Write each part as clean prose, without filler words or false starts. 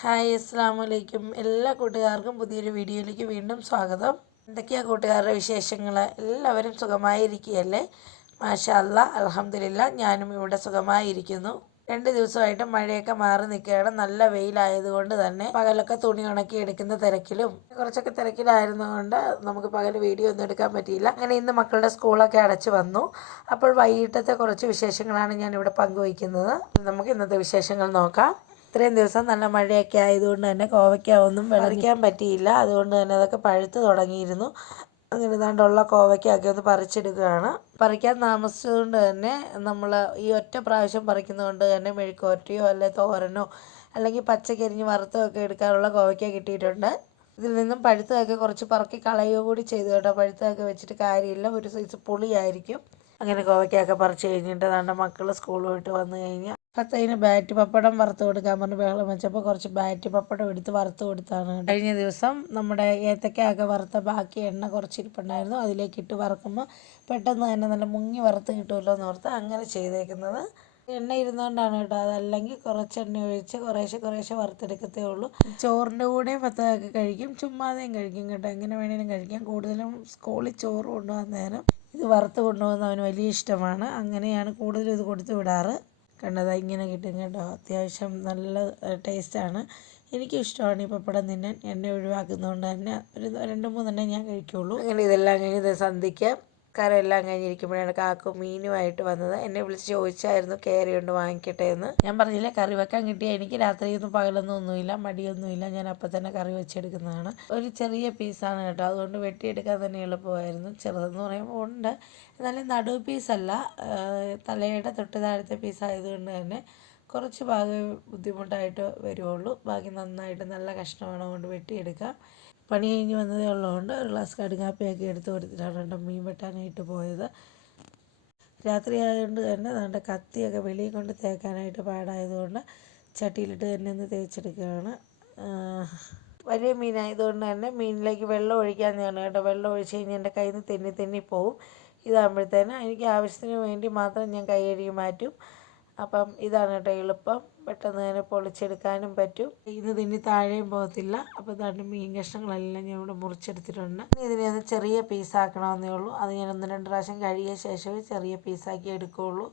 Hi അസ്സലാമു അലൈക്കും. എല്ലാ കൂട്ടുകാർക്കും പുതിയൊരു വീഡിയോയിലേക്ക് വീണ്ടും സ്വാഗതം. എന്തൊക്കെയാണ് കൂട്ടുകാരുടെ വിശേഷങ്ങൾ? എല്ലാവരും സുഖമായിരിക്കുകയല്ലേ? മാഷാ അല്ലാ, അൽഹംദുലില്ലാ, ഞാനും ഇവിടെ സുഖമായിരിക്കുന്നു. 2 ദിവസമായിട്ട് മഴയൊക്കെ മാറി നിൽക്കുകയാണ്. നല്ല വെയിലായതുകൊണ്ട് തന്നെ പകലൊക്കെ തുണി ഉണക്കി എടുക്കുന്ന തിരക്കിലും കുറച്ചൊക്കെ തിരക്കിലായിരുന്നുകൊണ്ട് നമുക്ക് പകൽ വീഡിയോ ഒന്നും എടുക്കാൻ പറ്റിയില്ല. അങ്ങനെ ഇന്ന് മക്കളുടെ സ്കൂളൊക്കെ അടച്ചു വന്നു. അപ്പോൾ വൈകിട്ടത്തെ കുറച്ച് വിശേഷങ്ങളാണ് ഞാനിവിടെ പങ്കുവയ്ക്കുന്നത്. നമുക്ക് ഇന്നത്തെ വിശേഷങ്ങൾ നോക്കാം. ഇത്രയും ദിവസം നല്ല മഴയൊക്കെ ആയതുകൊണ്ട് തന്നെ കോവയ്ക്ക ഒന്നും പറിക്കാൻ പറ്റിയില്ല. അതുകൊണ്ട് തന്നെ അതൊക്കെ പഴുത്ത് തുടങ്ങിയിരുന്നു. അങ്ങനെ ഇതാണ്ടുള്ള കോവയ്ക്കൊക്കെ ഒന്ന് പറിച്ചെടുക്കുകയാണ്. പറിക്കാൻ താമസിച്ചതുകൊണ്ട് തന്നെ നമ്മൾ ഈ ഒറ്റ പ്രാവശ്യം പറിക്കുന്നതുകൊണ്ട് തന്നെ മെഴുക്കുവരട്ടിയോ അല്ലെ തോരനോ അല്ലെങ്കിൽ പച്ചക്കരിഞ്ഞ് വറുത്തോ ഒക്കെ എടുക്കാനുള്ള കോവയ്ക്ക കിട്ടിയിട്ടുണ്ട്. ഇതിൽ നിന്നും പഴുത്തതൊക്കെ കുറച്ച് പറക്കി കളയുക കൂടി ചെയ്തു കേട്ടോ. പഴുത്തതൊക്കെ വെച്ചിട്ട് കാര്യമില്ല, ഒരു സൈസ് പുളിയായിരിക്കും. അങ്ങനെ കോവയ്ക്കൊക്കെ പറിച്ച് കഴിഞ്ഞിട്ട് നമ്മുടെ മക്കൾ സ്കൂൾ വിട്ട് വന്നു കഴിഞ്ഞാൽ പത്തതിന് ബാറ്റ് പപ്പടം വറുത്ത് കൊടുക്കാൻ പറഞ്ഞ് ബഹളം വെച്ചപ്പോൾ കുറച്ച് ബാറ്റ് പപ്പടം എടുത്ത് വറുത്ത് കൊടുത്താണ്. കഴിഞ്ഞ ദിവസം നമ്മുടെ ഏത്തക്കയൊക്കെ വറുത്ത ബാക്കി എണ്ണ കുറച്ചിരിപ്പുണ്ടായിരുന്നു. അതിലേക്ക് ഇട്ട് വറുക്കുമ്പോൾ പെട്ടെന്ന് തന്നെ നല്ല മുങ്ങി വറുത്ത് കിട്ടുമല്ലോ എന്ന് ഓർത്ത് അങ്ങനെ ചെയ്തേക്കുന്നത്. എണ്ണ ഇരുന്നുകൊണ്ടാണ് കേട്ടോ. അതല്ലെങ്കിൽ കുറച്ച് എണ്ണ ഒഴിച്ച് കുറേശ്ശെ വറുത്തെടുക്കത്തേ ഉള്ളൂ. ചോറിൻ്റെ കൂടെയും പത്തതൊക്കെ കഴിക്കും, ചുമ്മാതെയും കഴിക്കും കേട്ടോ. എങ്ങനെ വേണേലും കഴിക്കാം. കൂടുതലും സ്കൂളിൽ ചോറ് കൊണ്ടുപോകാൻ നേരം ഇത് വറുത്ത് കൊണ്ടുപോകുന്ന അവന് വലിയ ഇഷ്ടമാണ്. അങ്ങനെയാണ് കൂടുതലും ഇത് കൊടുത്ത് വിടാറ്. കണ്ടത് ഇങ്ങനെ കിട്ടും കേട്ടോ. അത്യാവശ്യം നല്ല ടേസ്റ്റാണ്. എനിക്കും ഇഷ്ടമാണ് ഈ പപ്പടം തിന്നാൻ. എണ്ണ ഒഴിവാക്കുന്നതുകൊണ്ട് തന്നെ ഒരു 2-3 ഞാൻ കഴിക്കുള്ളൂ. അങ്ങനെ ഇതെല്ലാം കഴിഞ്ഞ് സന്ധ്യയ്ക്ക് കരമെല്ലാം കഴിഞ്ഞിരിക്കുമ്പോഴാണ് കാക്കു മീനുമായിട്ട് വന്നത്. എന്നെ വിളിച്ച് ചോദിച്ചായിരുന്നു കയറിയുണ്ട് വാങ്ങിക്കട്ടെ എന്ന്. ഞാൻ പറഞ്ഞില്ലേ, കറി വെക്കാൻ കിട്ടിയ എനിക്ക് രാത്രിയൊന്നും പകലൊന്നും ഒന്നുമില്ല, മടിയൊന്നുമില്ല. ഞാൻ അപ്പം തന്നെ കറി വെച്ചെടുക്കുന്നതാണ്. ഒരു ചെറിയ പീസാണ് കേട്ടോ, അതുകൊണ്ട് വെട്ടിയെടുക്കാൻ തന്നെ എളുപ്പമായിരുന്നു. ചെറുതെന്ന് പറയുമ്പോൾ ഉണ്ട്, എന്നാലും നടു പീസല്ല, തലയുടെ തൊട്ട് താഴത്തെ പീസായതുകൊണ്ട് തന്നെ കുറച്ച് ഭാഗം ബുദ്ധിമുട്ടായിട്ട് വരുള്ളൂ. ബാക്കി നന്നായിട്ട് നല്ല കഷ്ണമാണ് കൊണ്ട് വെട്ടിയെടുക്കാം. പണി കഴിഞ്ഞ് വന്നതേ ഉള്ളതുകൊണ്ട് ഒരു ഗ്ലാസ് കടുകാപ്പിയൊക്കെ എടുത്ത് കൊടുത്തിട്ടാണ് കേട്ടോ മീൻ വെട്ടാനായിട്ട് പോയത്. രാത്രി ആയതുകൊണ്ട് തന്നെ നമ്മുടെ കത്തിയൊക്കെ വെളിയിൽ കൊണ്ട് തേക്കാനായിട്ട് പാടായതുകൊണ്ട് ചട്ടിയിലിട്ട് തന്നെ ഒന്ന് തേച്ചെടുക്കുകയാണ്. വലിയ മീനായതുകൊണ്ട് തന്നെ മീനിലേക്ക് വെള്ളം ഒഴിക്കാമെന്നാണ് കേട്ടോ. വെള്ളം ഒഴിച്ച് കഴിഞ്ഞാൽ എൻ്റെ കയ്യിൽ നിന്ന് തെന്നി പോവും. ഇതാകുമ്പോഴത്തേന് എനിക്ക് ആവശ്യത്തിന് വേണ്ടി മാത്രം ഞാൻ കൈ കഴുകി മാറ്റും. അപ്പം ഇതാണ് കേട്ടോ എളുപ്പം. പെട്ടെന്ന് തന്നെ പൊളിച്ചെടുക്കാനും പറ്റും. ഇതിന് താഴെയും പോകത്തില്ല. അപ്പോൾ ഇതാണ് മീൻ കഷ്ണങ്ങളെല്ലാം ഞാൻ ഇവിടെ മുറിച്ചെടുത്തിട്ടുണ്ട്. ഇതിനെ ഒന്ന് ചെറിയ പീസാക്കണമെന്നേ ഉള്ളൂ. അത് ഞാൻ 1-2 പ്രാവശ്യം കഴുകിയ ശേഷമേ ചെറിയ പീസാക്കി എടുക്കുകയുള്ളൂ.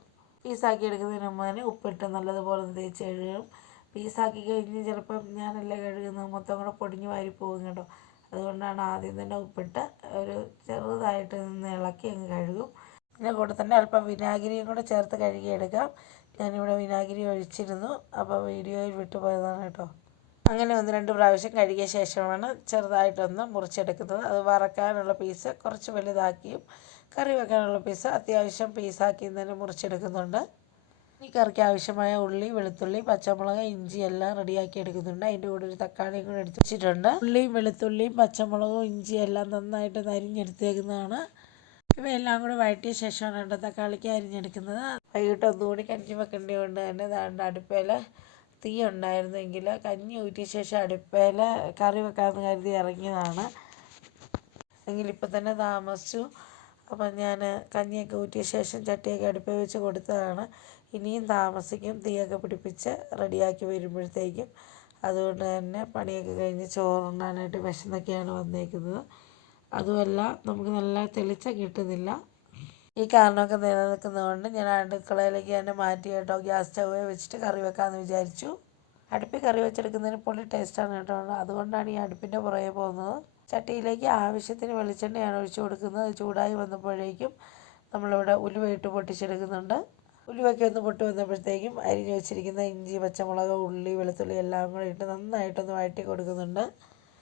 പീസാക്കി എടുക്കുന്നതിന് മുമ്പ് തന്നെ ഉപ്പിട്ട് നല്ലതുപോലെ തേച്ച് കഴുകും. പീസാക്കി കഴിഞ്ഞ് ചിലപ്പം ഞാനല്ലേ കഴുകുന്നത്, മൊത്തം കൂടെ പൊടിഞ്ഞ് വാരി പോകും കേട്ടോ. അതുകൊണ്ടാണ് ആദ്യം തന്നെ ഉപ്പിട്ട് ഒരു ചെറുതായിട്ട് നിന്ന് ഇളക്കി അങ്ങ് കഴുകും. ഇതിൻ്റെ കൂടെ തന്നെ അല്പം വിനാഗിരിയും കൂടെ ചേർത്ത് കഴുകിയെടുക്കാം. ഞാനിവിടെ വിനാഗിരി ഒഴിച്ചിരുന്നു, അപ്പോൾ വീഡിയോയിൽ വിട്ടുപോയതാണ് കേട്ടോ. അങ്ങനെ 1-2 പ്രാവശ്യം കഴുകിയ ശേഷമാണ് ചെറുതായിട്ടൊന്ന് മുറിച്ചെടുക്കുന്നത്. അത് വറക്കാനുള്ള പീസ് കുറച്ച് വലുതാക്കിയും കറി വെക്കാനുള്ള പീസ് അത്യാവശ്യം പീസാക്കിയും തന്നെ മുറിച്ചെടുക്കുന്നുണ്ട്. ഈ കറിക്ക് ആവശ്യമായ ഉള്ളി, വെളുത്തുള്ളി, പച്ചമുളക്, ഇഞ്ചി എല്ലാം റെഡിയാക്കി എടുക്കുന്നുണ്ട്. അതിൻ്റെ കൂടെ ഒരു തക്കാളിയും കൂടെ എടുത്ത് വെച്ചിട്ടുണ്ട്. ഉള്ളിയും വെളുത്തുള്ളിയും പച്ചമുളകും ഇഞ്ചിയും എല്ലാം നന്നായിട്ട് അരിഞ്ഞെടുത്തേക്കുന്നതാണ്. ഇവയെല്ലാം കൂടെ വഴറ്റിയ ശേഷമാണ് കേട്ടോ തക്കാളിക്ക് അരിഞ്ഞെടുക്കുന്നത്. വൈകിട്ട് ഒന്നുകൂടി കഞ്ഞി വെക്കേണ്ടതുകൊണ്ട് തന്നെ ദാണ്ട് അടുപ്പയിൽ തീ ഉണ്ടായിരുന്നെങ്കിൽ കഞ്ഞി ഊറ്റിയ ശേഷം അടുപ്പയിൽ കറി വെക്കാമെന്ന് കരുതി ഇറങ്ങിയതാണ്. എങ്കിൽ ഇപ്പം തന്നെ താമസിച്ചു. അപ്പം ഞാൻ കഞ്ഞിയൊക്കെ ഊറ്റിയ ശേഷം ചട്ടിയൊക്കെ അടുപ്പിൽ വെച്ച് കൊടുത്തതാണ്. ഇനിയും താമസിക്കും തീയൊക്കെ പിടിപ്പിച്ച് റെഡിയാക്കി വരുമ്പോഴത്തേക്കും. അതുകൊണ്ട് തന്നെ പണിയൊക്കെ കഴിഞ്ഞ് ചോറുണ്ണാനായിട്ട് വിശന്നൊക്കെയാണ് വന്നേക്കുന്നത്. അതുമല്ല, നമുക്ക് നല്ല തെളിച്ചം കിട്ടുന്നില്ല. ഈ കാരണമൊക്കെ നിലനിൽക്കുന്നതുകൊണ്ട് ഞാൻ അടുക്കളയിലേക്ക് തന്നെ മാറ്റി കേട്ടോ. ഗ്യാസ് സ്റ്റൗവേ വെച്ചിട്ട് കറി വെക്കാമെന്ന് വിചാരിച്ചു. അടുപ്പിൽ കറി വെച്ചെടുക്കുന്നതിന് പൊളി ടേസ്റ്റാണ് കേട്ടോ. അതുകൊണ്ടാണ് ഈ അടുപ്പിൻ്റെ പുറകെ പോകുന്നത്. ചട്ടിയിലേക്ക് ആവശ്യത്തിന് വെളിച്ചെണ്ണയാണ് ഒഴിച്ചു കൊടുക്കുന്നത്. ചൂടായി വന്നപ്പോഴേക്കും നമ്മളിവിടെ ഉലുവയിട്ട് പൊട്ടിച്ചെടുക്കുന്നുണ്ട്. ഉലുവയൊക്കെ ഒന്ന് പൊട്ടി വന്നപ്പോഴത്തേക്കും അരിഞ്ഞ് വെച്ചിരിക്കുന്ന ഇഞ്ചി, പച്ചമുളക്, ഉള്ളി, വെളുത്തുള്ളി എല്ലാം കൂടെ ഇട്ട് നന്നായിട്ടൊന്ന് വഴറ്റി കൊടുക്കുന്നുണ്ട്.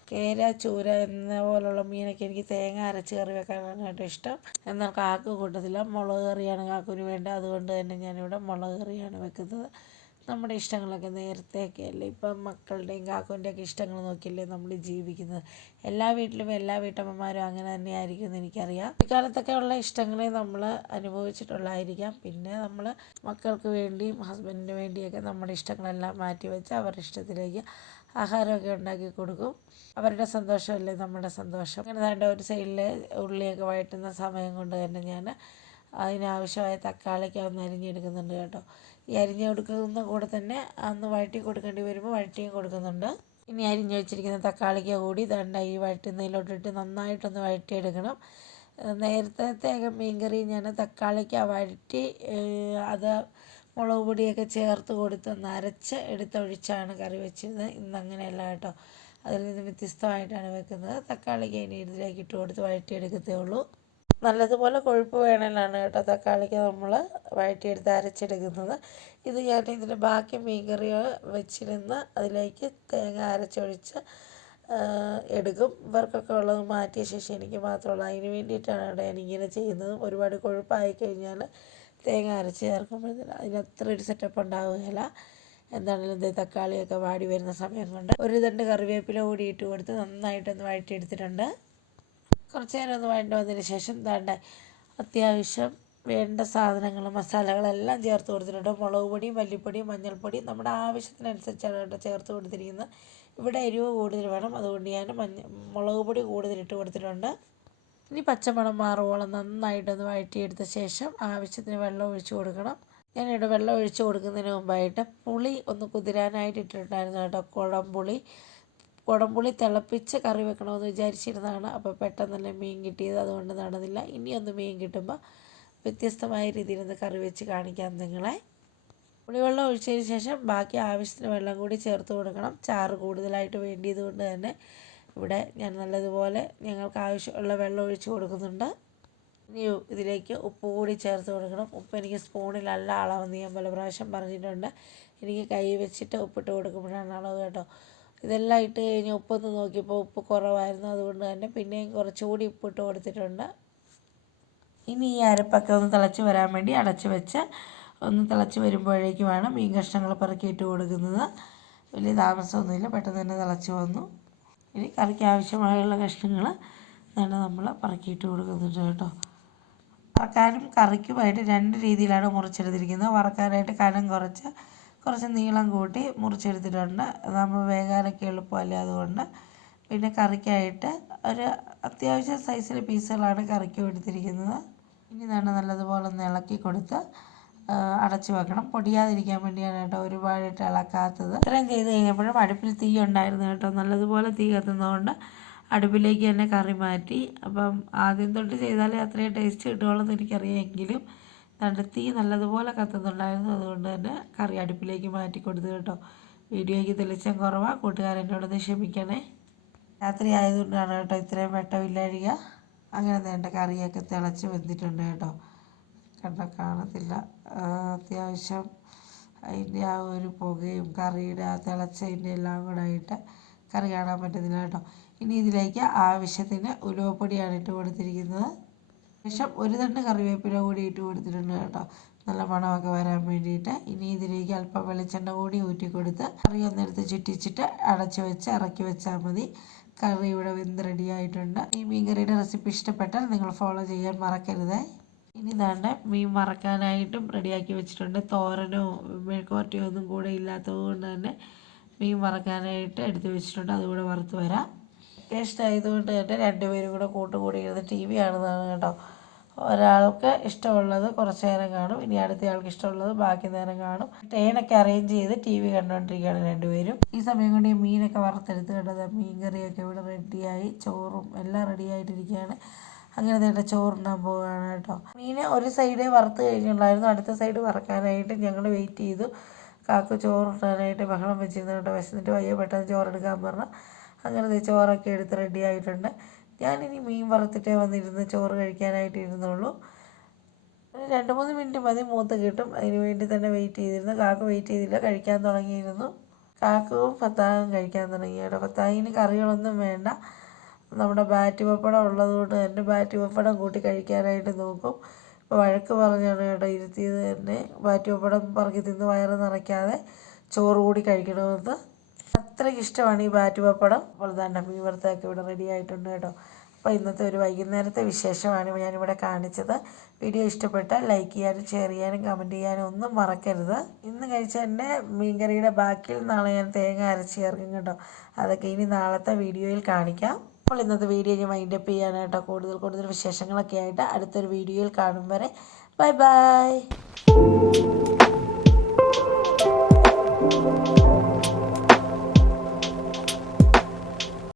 കേര, ചൂര എന്ന പോലുള്ള മീനൊക്കെ എനിക്ക് തേങ്ങ അരച്ച് കറി വെക്കാനാണ് കേട്ടോ ഇഷ്ടം. എന്നാൽ കാക്കു കൂട്ടത്തില്ല, മുളക് കറിയാണ് കാക്കുവിന് വേണ്ടത്. അതുകൊണ്ട് തന്നെ ഞാനിവിടെ മുളക് കറിയാണ് വെക്കുന്നത്. നമ്മുടെ ഇഷ്ടങ്ങളൊക്കെ നേരത്തെയൊക്കെ അല്ലേ, ഇപ്പം മക്കളുടെയും കാക്കുവിൻ്റെയൊക്കെ ഇഷ്ടങ്ങൾ നോക്കിയല്ലേ നമ്മൾ ജീവിക്കുന്നത്. എല്ലാ വീട്ടിലും എല്ലാ വീട്ടമ്മമാരും അങ്ങനെ തന്നെയായിരിക്കും എന്ന് എനിക്കറിയാം. ഇക്കാലത്തൊക്കെ ഉള്ള ഇഷ്ടങ്ങളെ നമ്മൾ അനുഭവിച്ചിട്ടുള്ളതായിരിക്കാം. പിന്നെ നമ്മൾ മക്കൾക്ക് വേണ്ടിയും ഹസ്ബൻഡിന് വേണ്ടിയൊക്കെ നമ്മുടെ ഇഷ്ടങ്ങളെല്ലാം മാറ്റി വെച്ച് അവരുടെ ഇഷ്ടത്തിലേക്ക് ആഹാരമൊക്കെ ഉണ്ടാക്കി കൊടുക്കും. അവരുടെ സന്തോഷമല്ലേ നമ്മുടെ സന്തോഷം. അങ്ങനെ വേണ്ട ഒരു സൈഡിൽ ഉള്ളിയൊക്കെ വഴറ്റുന്ന സമയം കൊണ്ട് തന്നെ ഞാൻ അതിനാവശ്യമായ തക്കാളിക്ക് ഒന്ന് അരിഞ്ഞെടുക്കുന്നുണ്ട് കേട്ടോ. ഈ അരിഞ്ഞ് കൊടുക്കുന്ന കൂടെ തന്നെ അന്ന് വഴറ്റി കൊടുക്കേണ്ടി വരുമ്പോൾ വഴറ്റിയും കൊടുക്കുന്നുണ്ട്. ഇനി അരിഞ്ഞ് വെച്ചിരിക്കുന്ന തക്കാളിക്ക് കൂടി ദണ്ട ഈ വഴറ്റുന്നതിലോട്ടിട്ട് നന്നായിട്ടൊന്ന് വഴറ്റിയെടുക്കണം. നേരത്തെ മീൻകറി ഞാൻ തക്കാളിക്ക് വഴറ്റി അത് മുളക് പൊടിയൊക്കെ ചേർത്ത് കൊടുത്ത് ഒന്ന് അരച്ച് എടുത്തൊഴിച്ചാണ് കറി വെച്ചിരുന്നത്. ഇന്ന് അങ്ങനെയല്ല കേട്ടോ, അതിൽ നിന്ന് വ്യത്യസ്തമായിട്ടാണ് വെക്കുന്നത്. തക്കാളിക്ക് ഇനി ഇതിലേക്ക് ഇട്ട് കൊടുത്ത് വഴറ്റിയെടുക്കത്തേ ഉള്ളൂ. നല്ലതുപോലെ കൊഴുപ്പ് വേണേലാണ് കേട്ടോ തക്കാളിക്ക് നമ്മൾ വഴറ്റിയെടുത്ത് അരച്ചെടുക്കുന്നത്. ഇത് ഞാൻ ഇതിൻ്റെ ബാക്കി മീൻകറി വെച്ചിരുന്ന് അതിലേക്ക് തേങ്ങ അരച്ചൊഴിച്ച് എടുക്കും. ഇവർക്കൊക്കെ ഉള്ളത് മാറ്റിയ ശേഷം എനിക്ക് മാത്രമുള്ള അതിന് വേണ്ടിയിട്ടാണ് കേട്ടോ ഞാനിങ്ങനെ ചെയ്യുന്നത്. ഒരുപാട് കൊഴുപ്പായി കഴിഞ്ഞാൽ തേങ്ങ അരച്ച് ചേർക്കുമ്പോഴത്തേന് അതിനത്ര ഒരു സെറ്റപ്പ് ഉണ്ടാവുകയില്ല. എന്താണെങ്കിലും ഇത് തക്കാളിയൊക്കെ വാടി വരുന്ന സമയം കൊണ്ട് ഒരു തണ്ട് കറിവേപ്പില കൂടി ഇട്ട് കൊടുത്ത് നന്നായിട്ടൊന്ന് വഴറ്റിയെടുത്തിട്ടുണ്ട്. കുറച്ച് നേരം ഒന്ന് വഴണ്ട് വന്നതിന് ശേഷം ദാണ്ട അത്യാവശ്യം വേണ്ട സാധനങ്ങൾ മസാലകളെല്ലാം ചേർത്ത് കൊടുത്തിട്ടുണ്ട്. മുളക് പൊടിയും മല്ലിപ്പൊടിയും മഞ്ഞൾപ്പൊടിയും നമ്മുടെ ആവശ്യത്തിനനുസരിച്ചാണ് കേട്ടോ ചേർത്ത് കൊടുത്തിരിക്കുന്നത്. ഇവിടെ എരിവ് കൂടുതൽ വേണം, അതുകൊണ്ട് ഞാൻ മുളക് പൊടി കൂടുതലിട്ട് കൊടുത്തിട്ടുണ്ട്. ഇനി പച്ചമണം മാറുവോളം നന്നായിട്ടൊന്ന് വഴറ്റിയെടുത്ത ശേഷം ആവശ്യത്തിന് വെള്ളം ഒഴിച്ച് കൊടുക്കണം. ഞാനിവിടെ വെള്ളം ഒഴിച്ച് കൊടുക്കുന്നതിന് മുമ്പായിട്ട് പുളി ഒന്ന് കുതിരാനായിട്ട് ഇട്ടിട്ടുണ്ടായിരുന്നു കേട്ടോ. കുടംപുളി തിളപ്പിച്ച് കറി വെക്കണമെന്ന് വിചാരിച്ചിരുന്നതാണ്. അപ്പോൾ പെട്ടെന്ന് തന്നെ മീൻ കിട്ടിയത്, അതുകൊണ്ട് നടന്നില്ല. ഇനിയൊന്ന് മീൻ കിട്ടുമ്പോൾ വ്യത്യസ്തമായ രീതിയിൽ ഒന്ന് കറി വെച്ച് കാണിക്കാം നിങ്ങളെ. പുളിവെള്ളം ഒഴിച്ചതിന് ശേഷം ബാക്കി ആവശ്യത്തിന് വെള്ളം കൂടി ചേർത്ത് കൊടുക്കണം. ചാറ് കൂടുതലായിട്ട് വേണ്ടിയത് കൊണ്ട് തന്നെ ഇവിടെ ഞാൻ നല്ലതുപോലെ ഞങ്ങൾക്ക് ആവശ്യമുള്ള വെള്ളം ഒഴിച്ച് കൊടുക്കുന്നുണ്ട്. ഇനി ഇതിലേക്ക് ഉപ്പ് കൂടി ചേർത്ത് കൊടുക്കണം. ഉപ്പ് എനിക്ക് സ്പൂണിലല്ല അളവെന്ന് ഞാൻ പല പ്രാവശ്യം പറഞ്ഞിട്ടുണ്ട്. എനിക്ക് കൈ വെച്ചിട്ട് ഉപ്പിട്ട് കൊടുക്കുമ്പോഴാണ് അളവ് കേട്ടോ. ഇതെല്ലാം ഇട്ട് കഴിഞ്ഞ് ഉപ്പൊന്ന് നോക്കിയപ്പോൾ ഉപ്പ് കുറവായിരുന്നു, അതുകൊണ്ട് തന്നെ പിന്നെയും കുറച്ചുകൂടി ഉപ്പിട്ട് കൊടുത്തിട്ടുണ്ട്. ഇനി ഈ അരപ്പൊക്കെ ഒന്ന് തിളച്ച് വരാൻ വേണ്ടി അടച്ച് വെച്ച് ഒന്ന് തിളച്ച് വരുമ്പോഴേക്ക് വേണം മീൻ കഷ്ണങ്ങൾ പെറുക്കിയിട്ട് കൊടുക്കുന്നത്. വലിയ താമസമൊന്നുമില്ല, പെട്ടെന്ന് തന്നെ തിളച്ച് വന്നു. ഇനി കറിക്ക് ആവശ്യമായുള്ള കഷ്ണങ്ങൾ നമ്മൾ പെറുക്കിയിട്ട് കൊടുക്കുന്നുണ്ട് കേട്ടോ. വറക്കാനും കറിക്കുമായിട്ട് രണ്ട് രീതിയിലാണ് മുറിച്ചെടുത്തിരിക്കുന്നത്. വറക്കാനായിട്ട് കനം കുറച്ച് നീളം കൂട്ടി മുറിച്ചെടുത്തിട്ടുണ്ട്. നമ്മൾ വേകാനൊക്കെ എളുപ്പമല്ലേ, അതുകൊണ്ട്. പിന്നെ കറിക്കായിട്ട് ഒരു അത്യാവശ്യം സൈസിലെ പീസുകളാണ് കറിക്കും എടുത്തിരിക്കുന്നത്. ഇനി നല്ലതുപോലെ ഒന്ന് ഇളക്കി കൊടുത്ത് അടച്ചു വെക്കണം. പൊടിയാതിരിക്കാൻ വേണ്ടിയാണ് കേട്ടോ ഒരുപാടിട്ട് ഇളക്കാത്തത്. ഇത്രയും ചെയ്ത് കഴിഞ്ഞപ്പോഴും അടുപ്പിൽ തീ ഉണ്ടായിരുന്നു കേട്ടോ. നല്ലതുപോലെ തീ കത്തുന്നതുകൊണ്ട് അടുപ്പിലേക്ക് തന്നെ കറി മാറ്റി. അപ്പം ആദ്യം തൊട്ട് ചെയ്താലേ അത്രയും ടേസ്റ്റ് കിട്ടുകയുള്ളൂ എന്ന് എനിക്കറിയാം. എങ്കിലും തീ നല്ലതുപോലെ കത്തുന്നുണ്ടായിരുന്നു, അതുകൊണ്ട് തന്നെ കറി അടുപ്പിലേക്ക് മാറ്റി കൊടുത്തു കേട്ടോ. വീഡിയോയ്ക്ക് തെളിച്ചം കുറവാണ്, കൂട്ടുകാരെന്നോടൊന്ന് ക്ഷമിക്കണേ. രാത്രി ആയതുകൊണ്ടാണ് കേട്ടോ ഇത്രയും വെട്ടമില്ലാഴിക. അങ്ങനെ വേണ്ട കറിയൊക്കെ തിളച്ച് വെന്തിട്ടുണ്ട് കേട്ടോ. കാണത്തില്ല, അത്യാവശ്യം അതിൻ്റെ ആ ഒരു പുകയും കറിയുടെ ആ തിളച്ചതിൻ്റെ എല്ലാം കൂടെ ആയിട്ട് കറി കാണാൻ പറ്റുന്നില്ല കേട്ടോ. ഇനി ഇതിലേക്ക് ആവശ്യത്തിന് ഉലുവപ്പൊടിയാണ് ഇട്ട് കൊടുത്തിരിക്കുന്നത്. ശേഷം ഒരു തണ്ട് കറിവേപ്പില കൂടി ഇട്ട് കൊടുത്തിട്ടുണ്ട് കേട്ടോ, നല്ല മണമൊക്കെ വരാൻ വേണ്ടിയിട്ട്. ഇനി ഇതിലേക്ക് അല്പം വെളിച്ചെണ്ണ കൂടി ഊറ്റി കൊടുത്ത് കറി ഒന്നെടുത്ത് ചുറ്റിച്ചിട്ട് അടച്ചു വെച്ച് ഇറക്കി വെച്ചാൽ മതി. കറി ഇവിടെ വെന്ത് റെഡി ആയിട്ടുണ്ട്. ഈ മീൻ കറിയുടെ റെസിപ്പി ഇഷ്ടപ്പെട്ടാൽ നിങ്ങൾ ഫോളോ ചെയ്യാൻ മറക്കരുത്. ഇനി മീൻ വറക്കാനായിട്ടും റെഡിയാക്കി വെച്ചിട്ടുണ്ട്. തോരനോ മെഴുക്കുവരട്ടിയോ ഒന്നും കൂടെ ഇല്ലാത്തത് കൊണ്ട് തന്നെ മീൻ വറക്കാനായിട്ട് എടുത്ത് വെച്ചിട്ടുണ്ട്. അതുകൂടെ വറുത്ത് വരാം. ടേസ്റ്റ് ആയതുകൊണ്ട് തന്നെ രണ്ടുപേരും കൂടെ കൂട്ടുകൂടി ഇരുന്ന് ടി വി കാണുന്നതാണ് കേട്ടോ. ഒരാൾക്ക് ഇഷ്ടമുള്ളത് കുറച്ച് നേരം കാണും, ഇനി അടുത്തയാൾക്ക് ഇഷ്ടമുള്ളത് ബാക്കി നേരം കാണും. ട്രെയിനൊക്കെ അറേഞ്ച് ചെയ്ത് ടി വി കണ്ടുകൊണ്ടിരിക്കുകയാണ് രണ്ടുപേരും. ഈ സമയം കൊണ്ട് ഈ മീനൊക്കെ വറുത്തെടുത്ത് കണ്ടത് മീൻ കറിയൊക്കെ ഇവിടെ റെഡിയായി, ചോറും എല്ലാം റെഡിയായിട്ടിരിക്കുകയാണ്. അങ്ങനെ തന്നെ ചോറുണ്ടാൻ പോവുകയാണ് കേട്ടോ. മീൻ ഒരു സൈഡേ വറുത്ത് കഴിഞ്ഞുണ്ടായിരുന്നു, അടുത്ത സൈഡ് വറക്കാനായിട്ട് ഞങ്ങൾ വെയിറ്റ് ചെയ്തു. കാക്കു ചോറുണ്ടാനായിട്ട് ബഹളം വെച്ചിരുന്നു കേട്ടോ. വിശന്നിട്ട് വയ്യ, പെട്ടെന്ന് ചോറെടുക്കാൻ പറഞ്ഞു. അങ്ങനെ ചോറൊക്കെ എടുത്ത് റെഡി ആയിട്ടുണ്ട്. ഞാനിനി മീൻ വറുത്തിട്ടേ വന്നിരുന്ന് ചോറ് കഴിക്കാനായിട്ട് ഇരുന്നുള്ളൂ. 2-3 മിനിറ്റ് മതി, മൂത്ത് കിട്ടും. അതിന് വേണ്ടി തന്നെ വെയിറ്റ് ചെയ്തിരുന്നു. കാക്കു വെയിറ്റ് ചെയ്തില്ല, കഴിക്കാൻ തുടങ്ങിയിരുന്നു. കാക്കുവും ഫത്താഹും കഴിക്കാൻ തുടങ്ങി കേട്ടോ. ഫത്താഹിന് കറികളൊന്നും വേണ്ട, നമ്മുടെ ബാറ്റ് പപ്പടം ഉള്ളത് കൊണ്ട് തന്നെ ബാറ്റ് പപ്പടം കൂട്ടി കഴിക്കാനായിട്ട് നോക്കും. ഇപ്പോൾ വഴക്ക് പറഞ്ഞാണ് കേട്ടോ ഇരുത്തിയത് തന്നെ. ബാറ്റ് പപ്പടം പറക്കി തിന്ന് വയറ് നിറയ്ക്കാതെ ചോറ് കൂടി കഴിക്കണമെന്ന്. അത്രയ്ക്ക് ഇഷ്ടമാണ് ഈ ബാറ്റ് പപ്പടം. അപ്പോൾ മീൻ വറുത്തൊക്കെ ഇവിടെ റെഡി ആയിട്ടുണ്ട് കേട്ടോ. അപ്പോൾ ഇന്നത്തെ ഒരു വൈകുന്നേരത്തെ വിശേഷമാണ് ഞാനിവിടെ കാണിച്ചത്. വീഡിയോ ഇഷ്ടപ്പെട്ടാൽ ലൈക്ക് ചെയ്യാനും ഷെയർ ചെയ്യാനും കമൻറ്റ് ചെയ്യാനും ഒന്നും മറക്കരുത്. ഇന്ന് കഴിച്ച എൻ്റെ മീൻകറിയുടെ ബാക്കിയിൽ നാളെ ഞാൻ തേങ്ങ അരച്ച് ചേർക്കും കേട്ടോ. അതൊക്കെ ഇനി നാളത്തെ വീഡിയോയിൽ കാണിക്കാം. അപ്പോൾ ഇന്നത്തെ വീഡിയോ ഞാൻ വൈൻഡപ്പ് ചെയ്യാൻ കേട്ടോ. കൂടുതൽ വിശേഷങ്ങളൊക്കെ ആയിട്ട് അടുത്തൊരു വീഡിയോയിൽ കാണും വരെ ബൈ ബൈ.